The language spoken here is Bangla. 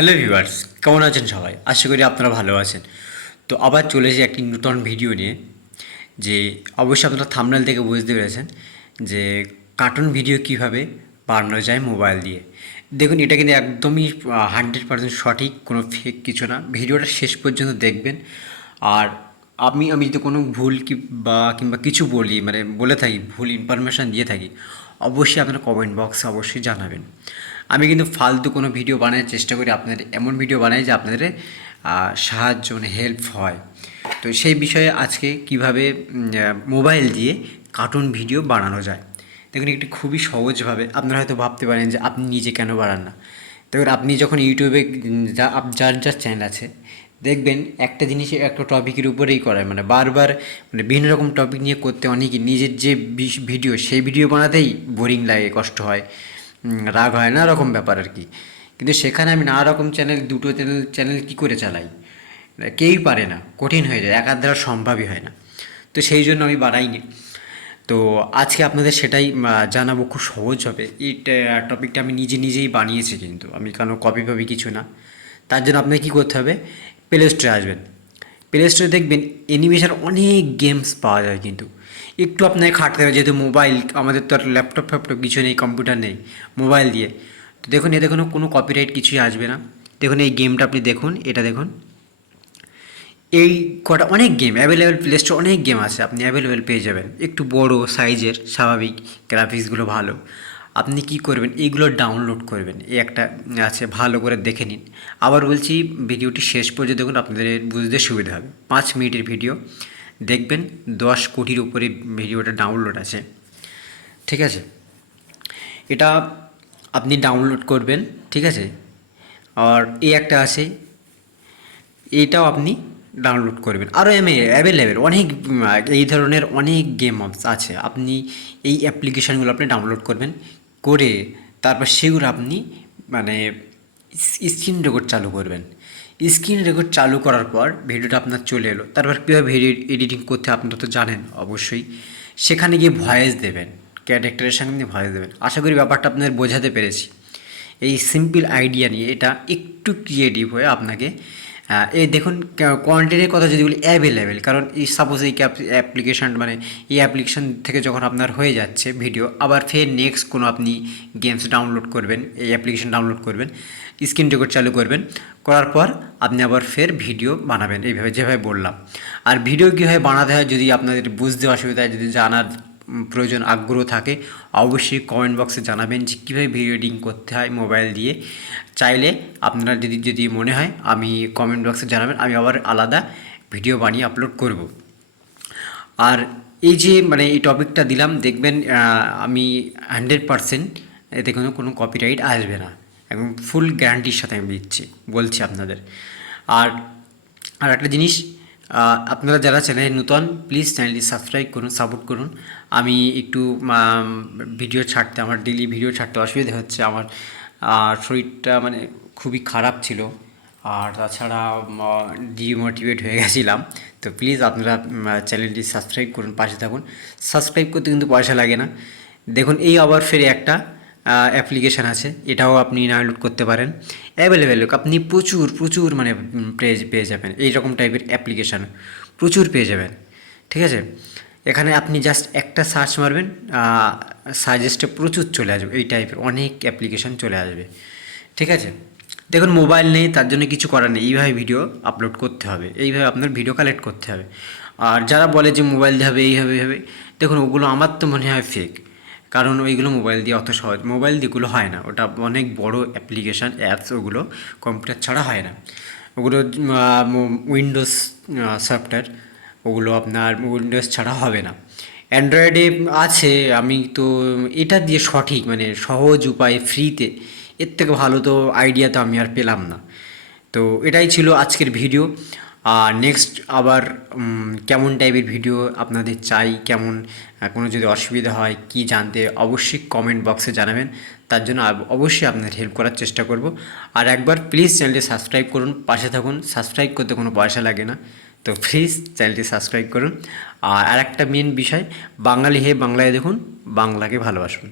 হ্যালো ভিউয়ার্স, কেমন আছেন সবাই? আশা করি আপনারা ভালো আছেন। তো আবার চলে এসেছি একটি নতুন ভিডিও নিয়ে। যে অবশ্যই আপনারা থাম্বনেল থেকে বুঝতে পেরেছেন যে কার্টুন ভিডিও কিভাবে বানানো যায় মোবাইল দিয়ে। দেখুন, এটা কিন্তু একদমই 100% সঠিক, কোনো ফেক কিছু না। ভিডিওটা শেষ পর্যন্ত দেখবেন। আর আমি যদি কোনো ভুল কিংবা কিছু বলি, মানে বলে থাকি, ভুল ইনফরমেশান দিয়ে থাকি, অবশ্যই আপনারা কমেন্ট বক্সে অবশ্যই জানাবেন। আমি কিন্তু ফালতু কোনো ভিডিও বানানোর চেষ্টা করি, আপনাদের এমন ভিডিও বানাই যে আপনাদের সাহায্য, মানে হেল্প হয়। তো সেই বিষয়ে আজকে কিভাবে মোবাইল দিয়ে কার্টুন ভিডিও বানানো যায়। দেখুন, একটি খুবই সহজভাবে। আপনারা হয়তো ভাবতে পারেন যে আপনি নিজে কেন বানান না। দেখুন, আপনি যখন ইউটিউবে যার চ্যানেল আছে, দেখবেন একটা জিনিস একটা টপিকের উপরেই করে, মানে বারবার, মানে বিভিন্ন রকম টপিক নিয়ে করতে অনেকে নিজের যে ভিডিও, সেই ভিডিও বানাতেই বোরিং লাগে, কষ্ট হয়, রাগ হয়, নানা রকম ব্যাপার আর কি। কিন্তু সেখানে আমি নানা রকম দুটো চ্যানেল কী করে চালাই, কেউই পারে না, কঠিন হয়ে যায়, একার দ্বারা সম্ভবই হয় না। তো সেই জন্য আমি বানাইনি। তো আজকে আপনাদের সেটাই জানাবো, খুব সহজ হবে। এই টপিকটা আমি নিজেই বানিয়েছি, কিন্তু আমি কোনো কপি কিছু না। তার জন্য আপনাকে কী করতে হবে, প্লে স্টোরে আসবেন। প্লে স্টোরে দেখবেন অ্যানিমেশন অনেক গেমস পাওয়া যায়, কিন্তু একটু আপনাকে খাটতে হবে, যেহেতু মোবাইল, আমাদের তো আর ল্যাপটপ ফ্যাপটপ কিছু নেই, কম্পিউটার নেই, মোবাইল দিয়ে। তো দেখুন, এতে কোনো কপিরাইট কিছুই আসবে না। দেখুন, এই গেমটা আপনি দেখুন, এটা দেখুন, এই কটা অনেক গেম অ্যাভেলেবেল, প্লে স্টোর অনেক গেম আছে, আপনি অ্যাভেলেবেল পেয়ে যাবেন। একটু বড় সাইজের, স্বাভাবিক, গ্রাফিক্সগুলো ভালো। আপনি কি করবেন, এইগুলো ডাউনলোড করবেন। এই একটা আছে, ভালো করে দেখে নিন। আবার বলছি, ভিডিওটি শেষ পর্যন্ত দেখুন, আপনাদের বুঝতে সুবিধা হবে। 5 মিনিটের ভিডিও দেখবেন, 10 কোটির উপরে ভিডিওটা ডাউনলোড আছে, ঠিক আছে? এটা আপনি ডাউনলোড করবেন, ঠিক আছে? আর এই একটা আছে, এইটাও আপনি ডাউনলোড করবেন। আরও অ্যাভেলেবেল অনেক এই ধরনের অনেক গেম আছে। আপনি এই অ্যাপ্লিকেশানগুলো আপনি ডাউনলোড করবেন, করে তারপর সেগুলো আপনি, মানে স্ক্রিন রেকর্ড চালু করবেন। স্ক্রিন রেকর্ড চালু করার পর ভিডিওটা আপনার চলে এলো, তারপর কীভাবে ভিডিও এডিটিং করতে আপনারা তো জানেন অবশ্যই। সেখানে গিয়ে ভয়েস দেবেন, ক্যারেক্টারের সঙ্গে ভয়েস দেবেন। আশা করি ব্যাপারটা আপনাদের বোঝাতে পেরেছি। এই সিম্পল আইডিয়া নিয়ে এটা একটু ক্রিয়েটিভ হয়ে আপনাকে, এই দেখুন, কোয়ান্টিটির কথা যদি বলি, অ্যাভেলেবেল। কারণ এই সাপোজ এই অ্যাপ্লিকেশান, মানে এই অ্যাপ্লিকেশান থেকে যখন আপনার হয়ে যাচ্ছে ভিডিও, আবার ফের নেক্সট কোনো আপনি গেমস ডাউনলোড করবেন, এই অ্যাপ্লিকেশান ডাউনলোড করবেন, স্ক্রিন রেকর্ড চালু করবেন, করার পর আপনি আবার ফের ভিডিও বানাবেন, এইভাবে যেভাবে বললাম। আর ভিডিও কীভাবে বানাতে হয় যদি আপনাদের বুঝতে অসুবিধা হয়, যদি জানার প্রয়োজন, আগ্রহ থাকে, অবশ্যই কমেন্ট বক্সে জানাবেন যে কীভাবে ভিডিও এডিটিং করতে হয় মোবাইল দিয়ে। চাইলে আপনারা যদি মনে হয়, আমি কমেন্ট বক্সে জানাবেন, আমি আবার আলাদা ভিডিও বানিয়ে আপলোড করব। আর এই যে, মানে এই টপিকটা দিলাম, দেখবেন আমি 100% এতে কোনো কপিরাইট আসবে না, এবং ফুল গ্যারান্টির সাথে আমি দিচ্ছি, বলছি আপনাদের। আর আর একটা জিনিস, আপনারা যারা চ্যানেলে নতুন, প্লিজ চ্যানেলটি সাবস্ক্রাইব করুন, সাপোর্ট করুন। আমি একটু ভিডিও ছাড়তে, আমার ডেইলি ভিডিও ছাড়তে অসুবিধা হচ্ছে। আমার শরীরটা মানে খুবই খারাপ ছিল, আর তাছাড়া ডিমোটিভেট হয়ে গেছিলাম। তো প্লিজ আপনারা চ্যানেলটি সাবস্ক্রাইব করুন, পাশে থাকুন। সাবস্ক্রাইব করতে কিন্তু পয়সা লাগে না। দেখুন, এই আবার ফের একটা অ্যাপ্লিকেশান আছে, এটাও আপনি ডাউনলোড করতে পারেন। অ্যাভেলেবেল, আপনি প্রচুর মানে পেয়ে যাবেন। এইরকম টাইপের অ্যাপ্লিকেশান প্রচুর পেয়ে যাবেন, ঠিক আছে? এখানে আপনি জাস্ট একটা সার্চ মারবেন, সাজেস্টে প্রচুর চলে আসবে, এই টাইপের অনেক অ্যাপ্লিকেশান চলে আসবে, ঠিক আছে? দেখুন, মোবাইল নেই, তার জন্য কিছু করার নেই, এইভাবে ভিডিও আপলোড করতে হবে, এইভাবে আপনার ভিডিও কালেক্ট করতে হবে। আর যারা বলে যে মোবাইল দিয়ে হবে, এইভাবে দেখুন, ওগুলো আমার তো মনে হয় ফেক। কারণ ওইগুলো মোবাইল দিয়ে অত সহজ, মোবাইল দিয়েগুলো হয় না, ওটা অনেক বড় অ্যাপ্লিকেশান, অ্যাপস, ওগুলো কম্পিউটার ছাড়া হয় না। ওগুলো উইন্ডোজ সফটওয়্যার, ওগুলো আপনার উইন্ডোজ ছাড়া হবে না। অ্যান্ড্রয়েডে আছে, আমি তো এটা দিয়ে সঠিক, মানে সহজ উপায়ে ফ্রিতে, এর থেকে ভালো তো আইডিয়া তো আমি আর পেলাম না। তো এটাই ছিল আজকের ভিডিও। আর নেক্সট আবার কেমন টাইপের ভিডিও আপনাদের চাই, কেমন, কোনো যদি অসুবিধা হয়, কি জানতে, অবশ্যই কমেন্ট বক্সে জানাবেন। তার জন্য অবশ্যই আপনাদের হেল্প করার চেষ্টা করব। আর একবার প্লিজ চ্যানেলটি সাবস্ক্রাইব করুন, পাশে থাকুন। সাবস্ক্রাইব করতে কোনো পয়সা লাগে না, তো প্লিজ চ্যানেলটি সাবস্ক্রাইব করুন। আর একটা মেন বিষয়, বাঙালি হে বাংলায় দেখুন, বাংলাকে ভালোবাসুন।